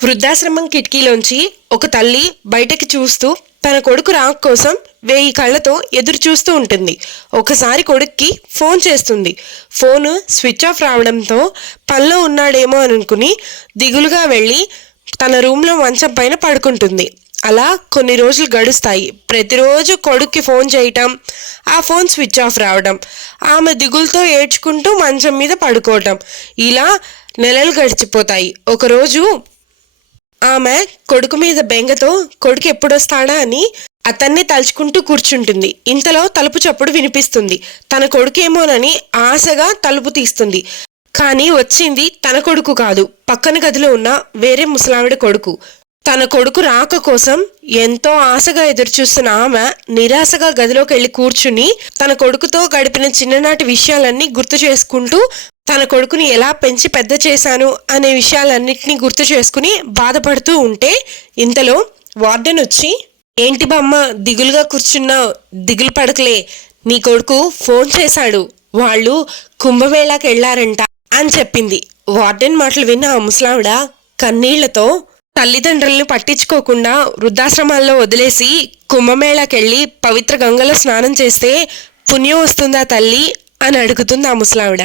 వృద్ధాశ్రమం కిటికీలోంచి ఒక తల్లి బయటకి చూస్తూ తన కొడుకు రాక కోసం 1000 కళ్ళతో ఎదురు చూస్తూ ఉంటుంది. ఒకసారి కొడుక్కి ఫోన్ చేస్తుంది. ఫోను స్విచ్ ఆఫ్ రావడంతో పనిలో ఉన్నాడేమో అనుకుని దిగులుగా వెళ్ళి తన రూమ్లో మంచం పైన పడుకుంటుంది. అలా కొన్ని రోజులు గడుస్తాయి. ప్రతిరోజు కొడుక్కి ఫోన్ చేయటం, ఆ ఫోన్ స్విచ్ ఆఫ్ రావడం, ఆమె దిగులుతో ఏడ్చుకుంటూ మంచం మీద పడుకోవటం, ఇలా నెలలు గడిచిపోతాయి. ఒకరోజు ఆమె కొడుకు మీద బెంగతో కొడుకు ఎప్పుడొస్తాడా అని అతన్ని తలుచుకుంటూ కూర్చుంటుంది. ఇంతలో తలుపు చప్పుడు వినిపిస్తుంది. తన కొడుకేమోనని ఆశగా తలుపు తీస్తుంది. కానీ వచ్చింది తన కొడుకు కాదు, పక్కన గదిలో ఉన్న వేరే ముసలావిడ కొడుకు. తన కొడుకు రాక కోసం ఎంతో ఆశగా ఎదురుచూస్తున్న ఆమె నిరాశగా గదిలోకి వెళ్ళి కూర్చుని తన కొడుకుతో గడిపిన చిన్ననాటి విషయాలన్నీ గుర్తు చేసుకుంటూ తన కొడుకుని ఎలా పెంచి పెద్ద చేశాను అనే విషయాలన్నింటినీ గుర్తు చేసుకుని బాధపడుతూ ఉంటే ఇంతలో వార్డెన్ వచ్చి, ఏంటి బామ్మ దిగులుగా కూర్చున్నావు, దిగులు పడకలే, నీ కొడుకు ఫోన్ చేశాడు, వాళ్ళు కుంభమేళాకి వెళ్ళారంట అని చెప్పింది. వార్డెన్ మాటలు విన్న ఆ ముసలావిడ కన్నీళ్లతో, తల్లిదండ్రులను పట్టించుకోకుండా వృద్ధాశ్రమాల్లో వదిలేసి కుంభమేళాకెళ్ళి పవిత్ర గంగలో స్నానం చేస్తే పుణ్యం వస్తుందా తల్లి అని అడుగుతుంది ఆ ముసలావిడ.